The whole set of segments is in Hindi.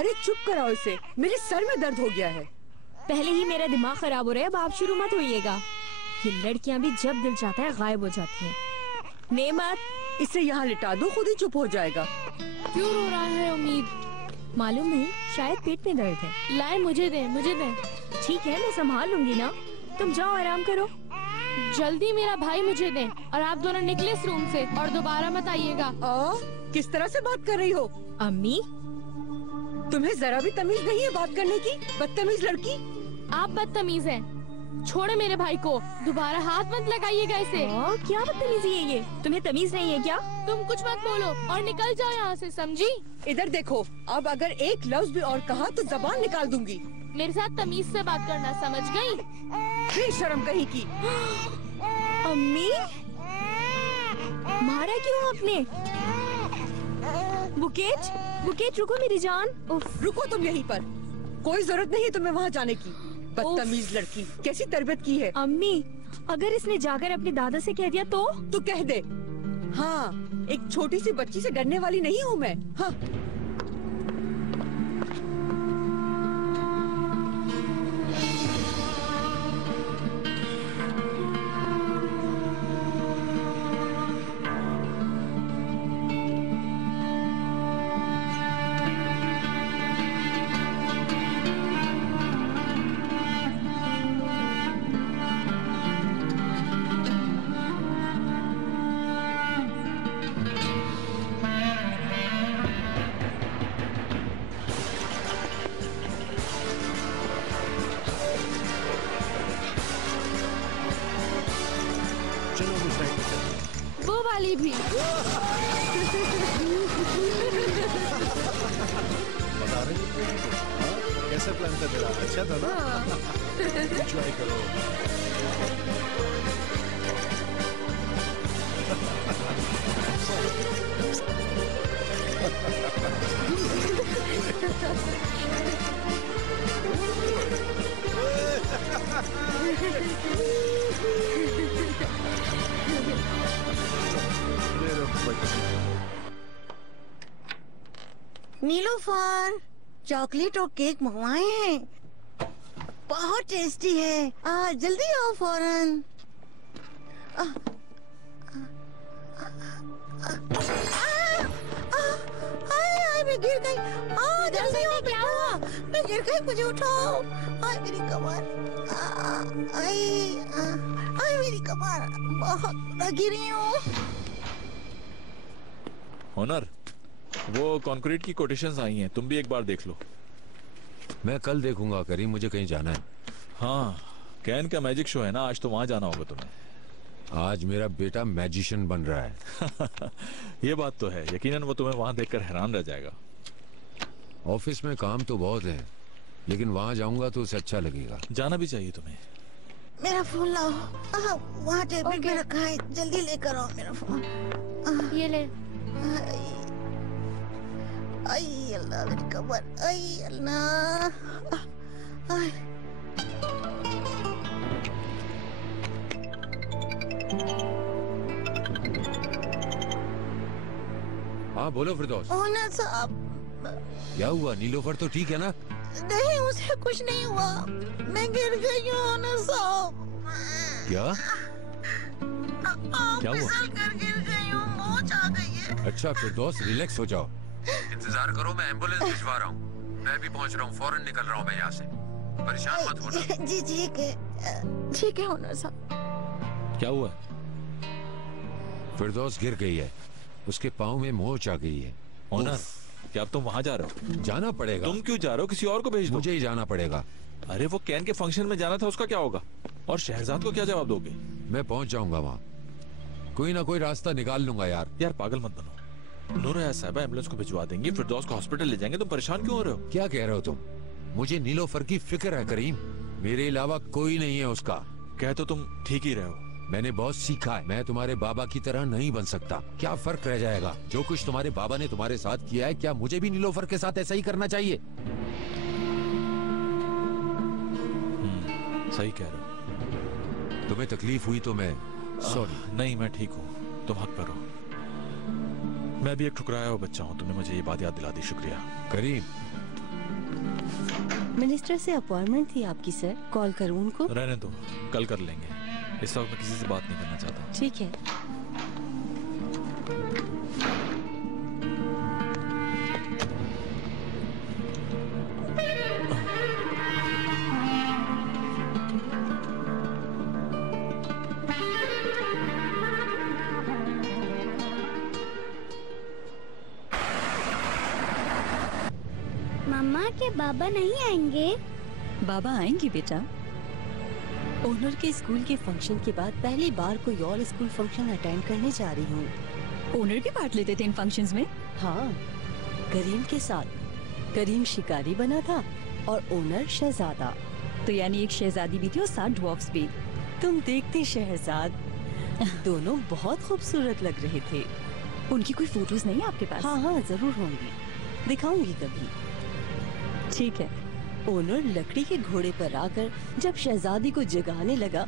अरे चुप कराओ इसे, मेरे सर में दर्द हो गया है। पहले ही मेरा दिमाग खराब हो रहा है, अब आप शुरू मत होइएगा। ये लड़कियां भी जब दिल चाहता है गायब हो जाती हैं। नेमत, इसे यहाँ लिटा दो, खुद ही चुप हो जाएगा। क्यों रो रहा है उम्मीद? मालूम नहीं, शायद पेट में दर्द है। लाए मुझे दे, मुझे दे। ठीक है, मैं संभाल लूंगी ना, तुम जाओ आराम करो। जल्दी मेरा भाई मुझे दे, और आप दोनों निकले इस रूम से और दोबारा मत आइएगा। किस तरह से बात कर रही हो? अम्मी, तुम्हें जरा भी तमीज नहीं है बात करने की, बदतमीज लड़की। आप बदतमीज हैं। छोड़े मेरे भाई को, दोबारा हाथ मत लगाइएगा इसे। क्या बदतमीजी है ये? तुम्हें तमीज नहीं है क्या? तुम कुछ मत बोलो और निकल जाओ यहाँ से, समझी? इधर देखो, अब अगर एक लफ्ज भी और कहा तो जबान निकाल दूंगी। मेरे साथ तमीज से बात करना, समझ गई? बेशर्म कहीं की। अम्मी, मारा क्यों आपने? बुकेट, बुकेट रुको मेरी जान। रुको तुम यहीं पर, कोई जरूरत नहीं है तुम्हें वहाँ जाने की। बदतमीज लड़की, कैसी तरबियत की है। अम्मी, अगर इसने जाकर अपने दादा से कह दिया तो? तू कह दे। हाँ, एक छोटी सी बच्ची से डरने वाली नहीं हूँ मैं। हाँ। वो वाली भी। बता रहे कैसे प्लान था तेरा? अच्छा था ना? एंजॉय करो। नीलोफर, चॉकलेट और केक मंगवाए हैं, बहुत टेस्टी है। जल्दी आओ फौरन। मैं गिर गई। जल्दी आओ, क्या हुआ? मैं गिर गई, मुझे उठाओ। मेरी कमर, मेरी कमर, बहुत गिरी हूँ। ऑनर, वो कंक्रीट की कोटेशंस आई हैं, तुम भी एक बार देख लो। मैं कल देखूंगा करीम, मुझे कहीं जाना है। हाँ, कैन का मैजिक शो है ना, आज तो वहाँ जाना होगा तुम्हें। आज मेरा बेटा मैजिशियन बन रहा है। ये बात तो है, यकीनन वो तुम्हें वहाँ देखकर हैरान रह जाएगा। ऑफिस में काम तो बहुत है, लेकिन वहाँ जाऊंगा तो उसे अच्छा लगेगा। जाना भी चाहिए तुम्हें। मेरा फोन लाओ। वहाँ टेबल पे रखा है, जल्दी लेकर आओ मेरा फोन। ये ले। आई अल्लाह, मेरी कमर, आई अल्लाह। हाँ बोलो फिरदौस। ओनर साहब, क्या हुआ? नीलोफर तो ठीक है ना? नहीं, उसे कुछ नहीं हुआ, मैं गिर गई हूँ ओनर साहब। क्या? क्या हुआ? कर गिर गई हूँ, मोच आ गई है। अच्छा फिरदौस, रिलैक्स हो जाओ, इंतजार करो, मैं एम्बुलेंस भिजवा रहा हूँ। मैं भी पहुँच रहा हूँ, फौरन निकल रहा हूँ मैं यहाँ से, परेशान मत होना। जी ठीक है, ठीक है ओनर साहब। क्या हुआ? फिरदौस गिर गई है, उसके पाँव में मोच आ गई है। ऑनर, क्या अब तुम वहाँ जा रहे हो? जाना पड़ेगा। तुम क्यों जा रहे हो? किसी और को भेज दो। मुझे ही जाना पड़ेगा। अरे वो कैन के फंक्शन में जाना था, उसका क्या होगा? और शहरजाद को क्या जवाब दोगे? मैं पहुंच जाऊंगा वहाँ, कोई ना कोई रास्ता निकाल लूंगा। यार पागल मत बनो। नूर साहबा एम्बुलेंस को भिजवा देंगे, फिरदौस को हॉस्पिटल ले जाएंगे। तुम परेशान क्यों हो रहे हो? क्या कह रहे हो तुम? मुझे नीलोफर की फिक्र है करीम, मेरे अलावा कोई नहीं है उसका। कह तो तुम ठीक ही रहे हो। मैंने बहुत सीखा है, मैं तुम्हारे बाबा की तरह नहीं बन सकता। क्या फर्क रह जाएगा? जो कुछ तुम्हारे बाबा ने तुम्हारे साथ किया है, क्या मुझे भी नीलोफर के साथ ऐसा ही करना चाहिए? सही कह रहे हो। तुम्हें तकलीफ हुई तो मैं सॉरी। नहीं, मैं ठीक हूँ, तुम हक पर हो। मैं भी एक ठुकराया हुआ बच्चा हूँ, तुमने मुझे ये बात याद दिला दी, शुक्रिया। करीम, मिनिस्टर से अपॉइंटमेंट थी आपकी सर, कॉल करूं उनको? रहने दो, कल कर लेंगे। इस वक्त मैं किसी से बात नहीं करना चाहता। ठीक है। मम्मा के बाबा नहीं आएंगे? बाबा आएंगे बेटा। ओनर के स्कूल के फंक्शन के बाद पहली बार कोई और स्कूल फंक्शन अटेंड करने जा रही हूँ। ओनर भी पार्ट लेते थे इन फंक्शंस में? हाँ, करीम के साथ। करीम शिकारी बना था और ओनर शहजादा। तो यानी एक शहजादी भी थी और 7 ड्वार्फ्स भी। तुम देखते शहजाद, दोनों बहुत खूबसूरत लग रहे थे। उनकी कोई फोटोज नहीं है आपके पास? हाँ हाँ जरूर होंगी, दिखाऊंगी कभी। ठीक है। ओनर लकड़ी के घोड़े पर आकर जब शहजादी को जगाने लगा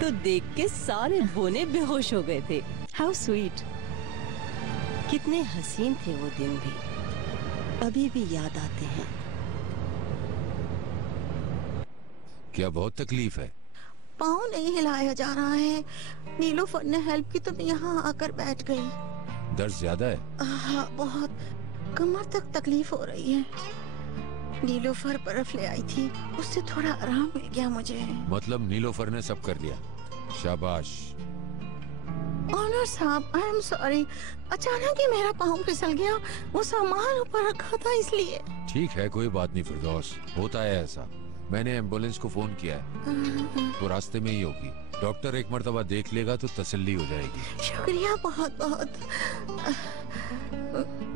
तो देख के सारे बोने बेहोश हो गए थे। How sweet. कितने हसीन थे वो दिन भी, अभी भी याद आते हैं। क्या बहुत तकलीफ है? पाँव नहीं हिलाया जा रहा है। नीलोफर ने हेल्प की तो मैं यहाँ आकर बैठ गई। दर्द ज्यादा है? हाँ बहुत, कमर तक तकलीफ हो रही है। नीलोफर बर्फ ले आई थी, उससे थोड़ा आराम मिल गया मुझे। मतलब नीलोफर ने सब कर लिया। शाबाश। ऑनर साहब, आई एम सॉरी। अचानक ही मेरा पाँव फिसल गया, वो सामान ऊपर रखा था इसलिए। ठीक है, कोई बात नहीं फिरदौस, होता है ऐसा। मैंने एम्बुलेंस को फोन किया है, वो रास्ते में ही होगी। डॉक्टर एक मर्तबा देख लेगा तो तसल्ली हो जाएगी। शुक्रिया बहुत बहुत।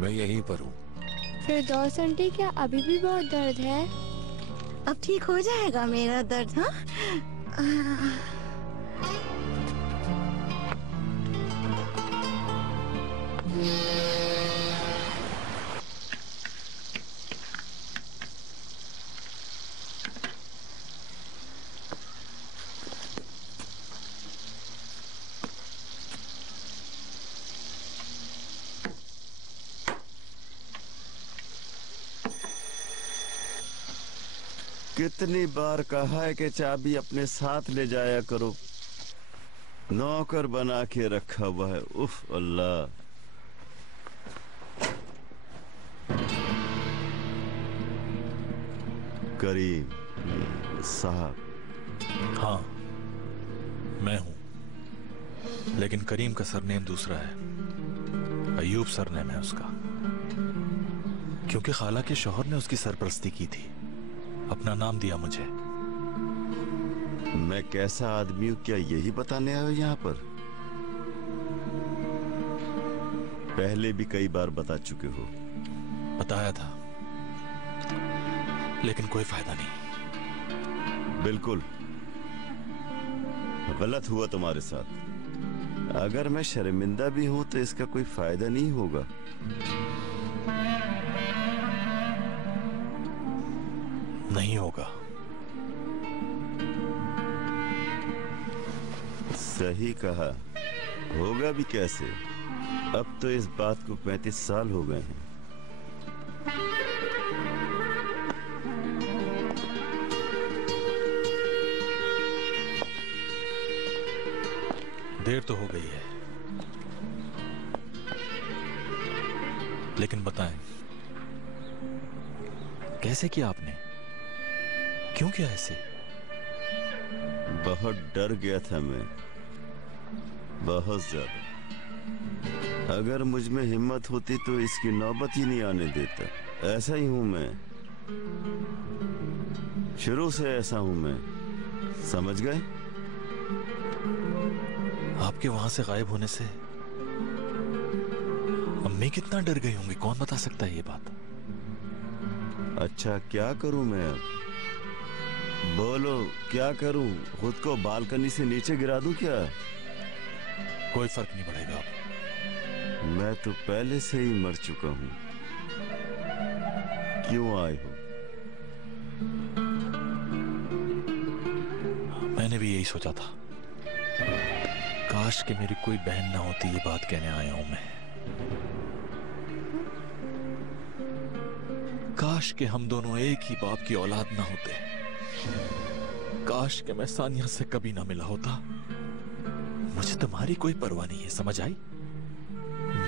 मैं यहीं पर हूँ। फिरदौस आंटी, क्या अभी भी बहुत दर्द है? अब ठीक हो जाएगा मेरा दर्द। हाँ कितनी बार कहा है कि चाबी अपने साथ ले जाया करो, नौकर बना के रखा हुआ है। उफ अल्लाह। करीम साहब। हाँ, मैं हूं, लेकिन करीम का सरनेम दूसरा है। अयूब सरनेम है उसका, क्योंकि खाला के शौहर ने उसकी सरपरस्ती की थी, अपना नाम दिया मुझे। मैं कैसा आदमी हूँ क्या यही बताने आए हो यहाँ पर? पहले भी कई बार बता चुके हो। बताया था, लेकिन कोई फायदा नहीं। बिल्कुल गलत हुआ तुम्हारे साथ। अगर मैं शर्मिंदा भी हूं तो इसका कोई फायदा नहीं होगा। नहीं होगा। सही कहा, होगा भी कैसे? अब तो इस बात को 35 साल हो गए हैं। देर तो हो गई है, लेकिन बताएं, कैसे किया आपने? क्यों किया ऐसे? बहुत डर गया था मैं, बहुत ज्यादा। अगर मुझ में हिम्मत होती तो इसकी नौबत ही नहीं आने देता। ऐसा ही हूं मैं, शुरू से ऐसा हूं मैं, समझ गए? आपके वहां से गायब होने से अम्मी कितना डर गई होंगी, कौन बता सकता है ये बात? अच्छा, क्या करूं मैं अब? बोलो, क्या करूं? खुद को बालकनी से नीचे गिरा दूं क्या? कोई फर्क नहीं पड़ेगा अब। मैं तो पहले से ही मर चुका हूं। क्यों आए हो? मैंने भी यही सोचा था, काश कि मेरी कोई बहन ना होती, ये बात कहने आया हूं मैं। काश काश के हम दोनों एक ही बाप की औलाद ना होते। काश के मैं सानिया से कभी ना मिला होता। मुझे तुम्हारी कोई परवाह नहीं है, समझ आई?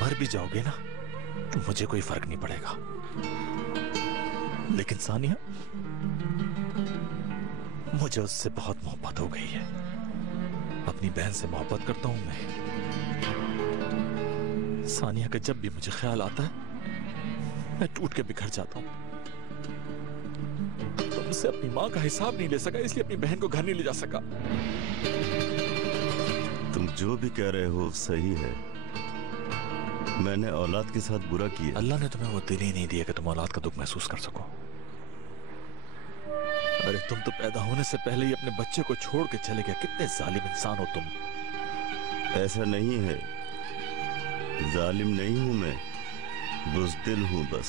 मर भी जाओगे ना तो मुझे कोई फर्क नहीं पड़ेगा। लेकिन सानिया, मुझे उससे बहुत मोहब्बत हो गई है। अपनी बहन से मोहब्बत करता हूं मैं। सानिया का जब भी मुझे ख्याल आता है मैं टूट के बिखर जाता हूं। तुमसे अपनी माँ का हिसाब नहीं ले सका, इसलिए अपनी बहन को घर नहीं ले जा सका। तुम जो भी कह रहे हो सही है। मैंने औलाद के साथ बुरा किया। अल्लाह ने तुम्हें वो दिल ही नहीं दिया कि तुम औलाद का दुख महसूस कर सको। अरे तुम तो पैदा होने से पहले ही अपने बच्चे को छोड़ के चले गए। कितने जालिम इंसान हो तुम। ऐसा नहीं है, जालिम नहीं हूं मैं, बुज़दिल हूं बस।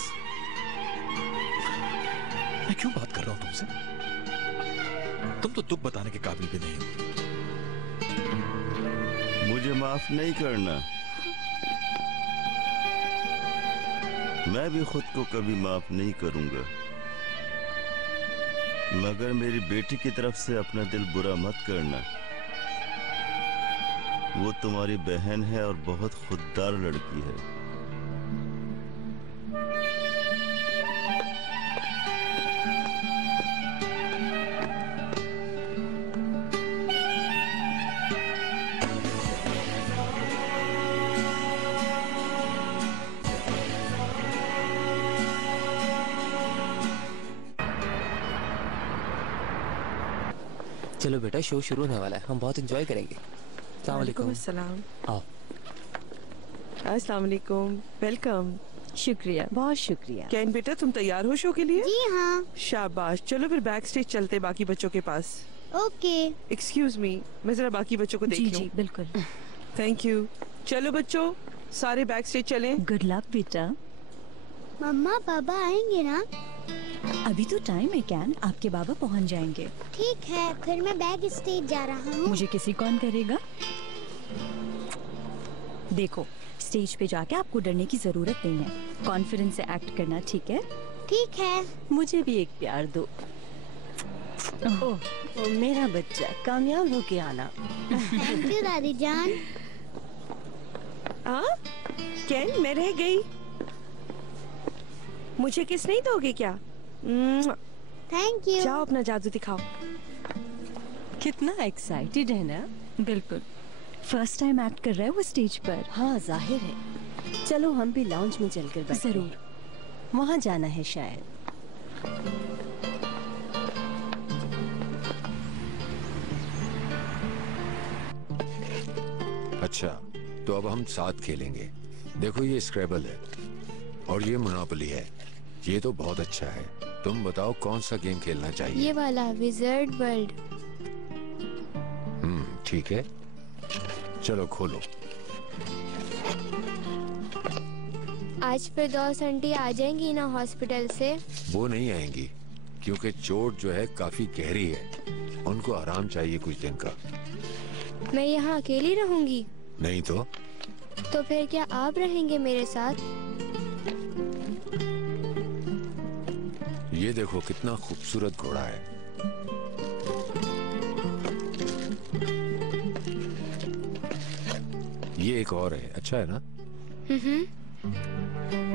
मैं क्यों बात कर रहा हूं तुमसे? तुम तो दुख बताने के काबिल भी नहीं हो। मुझे माफ नहीं करना। मैं भी खुद को कभी माफ नहीं करूंगा। मगर मेरी बेटी की तरफ से अपना दिल बुरा मत करना। वो तुम्हारी बहन है और बहुत खुददार लड़की है। चलो बेटा, शो शुरू होने वाला है, हम बहुत एंजॉय करेंगे। अस्सलाम वालेकुम। अस्सलाम। आओ। अस्सलाम वालेकुम, वेलकम। शुक्रिया, बहुत शुक्रिया। कैन बेटा, तुम तैयार हो शो के लिए? जी हाँ। शाबाश, चलो फिर बैक स्टेज चलते बाकी बच्चों के पास। ओके। एक्सक्यूज मी, मैं जरा बाकी बच्चों को देख लूं। जी बिल्कुल। Thank you. चलो बच्चों, सारे बैक स्टेज चलें। गुड लक बेटा। मम्मा पापा आएंगे ना? अभी तो टाइम है कैन, आपके बाबा पहुंच जाएंगे। ठीक है, फिर मैं बैक स्टेज जा रहा हूँ। मुझे किसी कौन करेगा? देखो, स्टेज पे जाके आपको डरने की जरूरत नहीं है। कॉन्फिडेंस से एक्ट करना, ठीक है? ठीक है। मुझे भी एक प्यार दो। ओह, मेरा बच्चा कामयाब होके आना। थैंक यू दादी जान। कैन, मैं रह गई। मुझे किस नहीं दोगे क्या? Thank you. जाओ अपना जादू दिखाओ। कितना एक्साइटेड है ना? बिल्कुल, फर्स्ट टाइम एक्ट कर रहा है वो स्टेज पर। हाँ, जाहिर है। चलो हम भी लाउंज में चलकर बैठते हैं। जरूर, वहाँ जाना है शायद। अच्छा, तो अब हम साथ खेलेंगे। देखो, ये स्क्रैबल है और ये मोनोपोली है। ये तो बहुत अच्छा है। तुम बताओ कौन सा गेम खेलना चाहिए? ये वाला, विज़र्ड वर्ल्ड। ठीक है, चलो खोलो। आज फिरदौस आंटी आ जाएंगी ना हॉस्पिटल से? वो नहीं आएंगी, क्योंकि चोट जो है काफी गहरी है। उनको आराम चाहिए कुछ दिन का। मैं यहाँ अकेली रहूंगी? नहीं तो फिर क्या आप रहेंगे मेरे साथ? ये देखो कितना खूबसूरत घोड़ा है। ये एक और है, अच्छा है ना?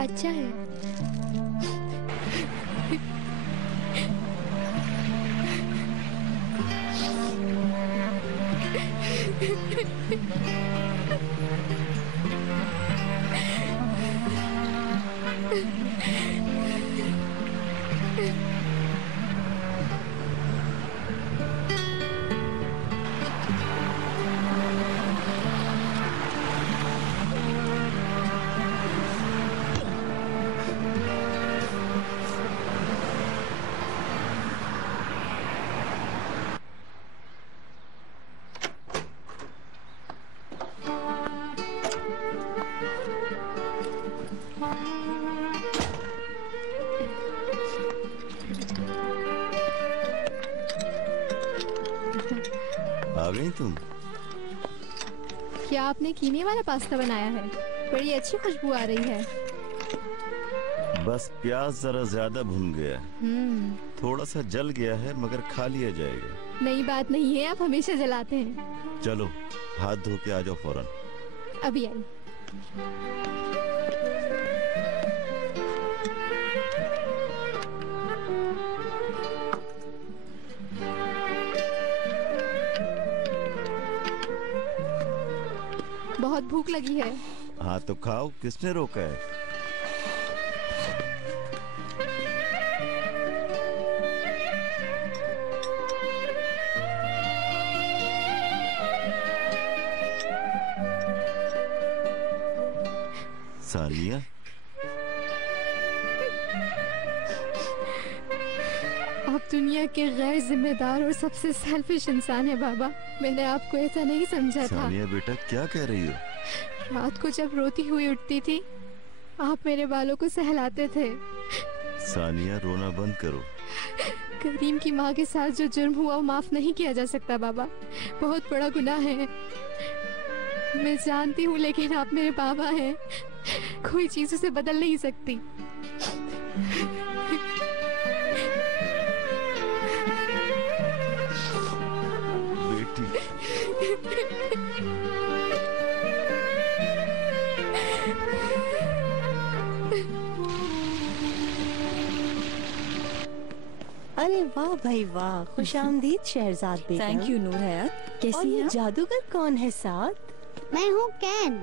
अच्छा है। आ गई तुम? क्या आपने कीमे वाला पास्ता बनाया है? बड़ी अच्छी खुशबू आ रही है। बस प्याज जरा ज्यादा भुन गया है। थोड़ा सा जल गया है मगर खा लिया जाएगा। नई बात नहीं है, आप हमेशा जलाते हैं। चलो हाथ धो के आ जाओ फौरन। अभी आई। बहुत भूख लगी है। हाँ तो खाओ, किसने रोका है? सानिया, आप दुनिया के गैर जिम्मेदार और सबसे सेल्फिश इंसान है बाबा। मैंने आपको ऐसा नहीं समझा था। सानिया बेटा क्या कह रही हो? रात को जब रोती हुई उठती थी, आप मेरे बालों को सहलाते थे। सानिया रोना बंद करो। करीम की माँ के साथ जो जुर्म हुआ वो माफ नहीं किया जा सकता बाबा, बहुत बड़ा गुनाह है। मैं जानती हूँ लेकिन आप मेरे बाबा हैं, कोई चीज उसे बदल नहीं सकती। अरे वाह भाई वाह, खुशामदीद शहरजाद बेगम। थैंक यू नूर हयात। कैसी और ये हैं? जादूगर कौन है साथ? मैं हूँ कैन।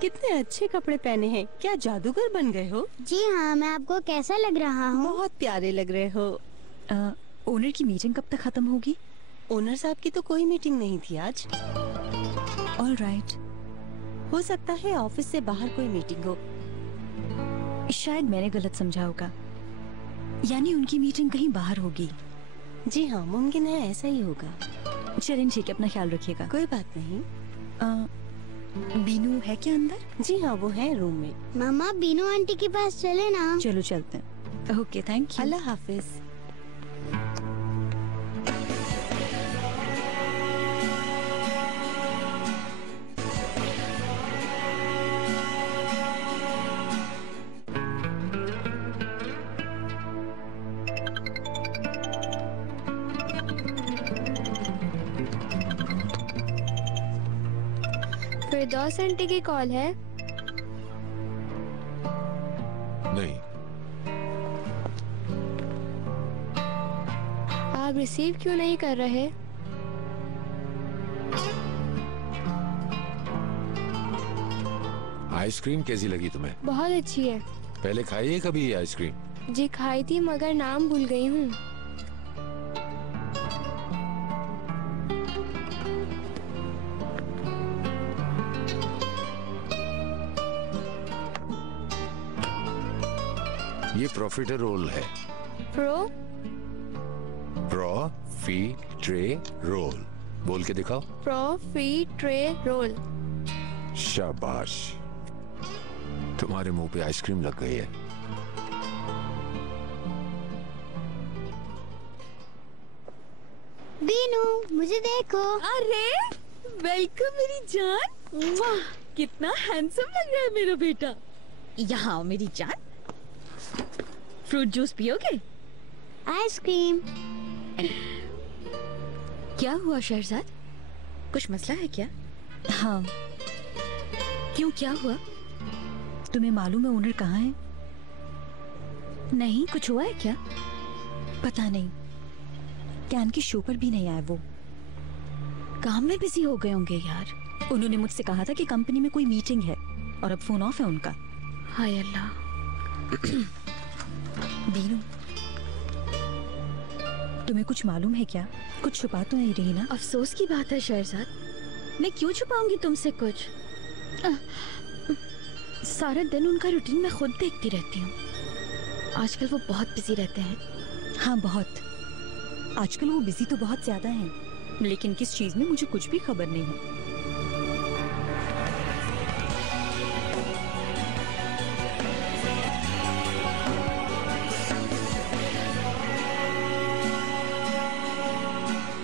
कितने अच्छे कपड़े पहने हैं, क्या जादूगर बन गए हो? जी हाँ, मैं आपको कैसा लग रहा हूँ? बहुत प्यारे लग रहे हो। ओनर की मीटिंग कब तक खत्म होगी? ओनर साहब की तो कोई मीटिंग नहीं थी आज। All right. हो सकता है ऑफिस से बाहर कोई मीटिंग हो। शायद मैंने गलत समझा होगा, यानी उनकी मीटिंग कहीं बाहर होगी। जी हाँ, मुमकिन है ऐसा ही होगा। चलें ठीक है, अपना ख्याल रखिएगा। कोई बात नहीं। बीनू है क्या अंदर? जी हाँ, वो है रूम में। मामा बीनू आंटी के पास चले ना। चलो चलते हैं। Okay thank you. अल्लाह हाफिज। फिरदौस आंटी की कॉल है? नहीं। आप रिसीव क्यों नहीं कर रहे? आइसक्रीम कैसी लगी तुम्हें? बहुत अच्छी है। पहले खाई है कभी ये आइसक्रीम? जी खाई थी मगर नाम भूल गई हूँ। ये प्रॉफिटरोल है। प्रॉफिटरोल बोल के दिखाओ। प्रॉफिटरोल। शाबाश, तुम्हारे मुंह पे आइसक्रीम लग गई है। बीनू मुझे देखो। अरे वेलकम मेरी जान। वाह कितना हैंडसम लग रहा है मेरा बेटा। यहाँ आओ मेरी जान। फ्रूट जूस पियोगे? आइसक्रीम। क्या हुआ शहरजाद, कुछ मसला है क्या? हाँ। क्यों, क्या हुआ? तुम्हें मालूम है ओनर कहाँ है? नहीं, कुछ हुआ है क्या? पता नहीं, कैन की शो पर भी नहीं आए वो। काम में बिजी हो गए होंगे यार। उन्होंने मुझसे कहा था कि कंपनी में कोई मीटिंग है और अब फोन ऑफ है उनका। हाय अल्लाह। बीनू, तुम्हें कुछ मालूम है क्या? कुछ छुपा तो नहीं रही ना? अफसोस की बात है शहरजाद, मैं क्यों छुपाऊंगी तुमसे कुछ? सारा दिन उनका रूटीन मैं खुद देखती रहती हूँ। आजकल वो बहुत बिजी रहते हैं। हाँ बहुत। आजकल वो बिजी तो बहुत ज्यादा हैं, लेकिन किस चीज में मुझे कुछ भी खबर नहीं है।